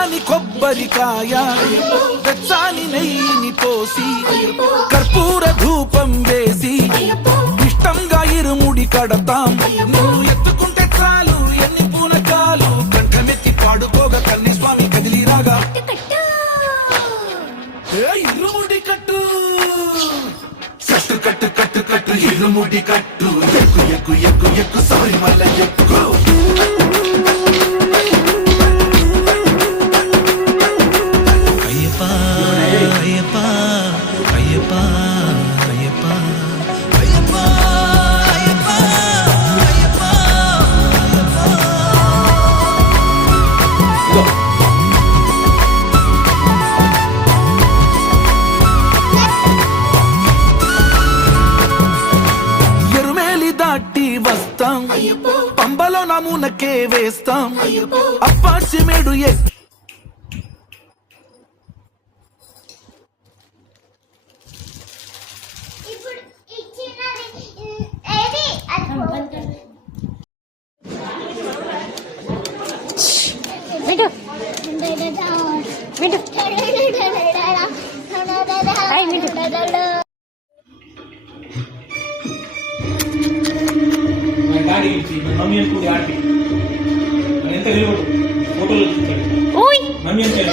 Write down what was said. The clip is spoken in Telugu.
కమ్మని కొబ్బరికాయ వెచ్చాని నెయ్యిని పోసి కర్పూర ధూపం వేసి ఇష్టంగా ఇరుముడి కడతాం. నువ్వు ఎత్తుకుంటే చాలు ఎన్ని పూనకాలు కంఠమెత్తి పాడుకోగా కన్యస్వామి కదిలిరాగా ఇరుముడి కట్టు కట్టు కట్టు కట్టు కట్టు ఇరుముడి కట్టు ఎక్కు ఎక్కు ఎక్కు ఎక్కు శబరిమల ఎక్కు. వస్తాం పంబలో నమూనకే వేస్తాం అప్పాచిమేడు మమ్మీ అనుకుంది ఆడికి ఎంత ఫోటోలు మమ్మీ అంటే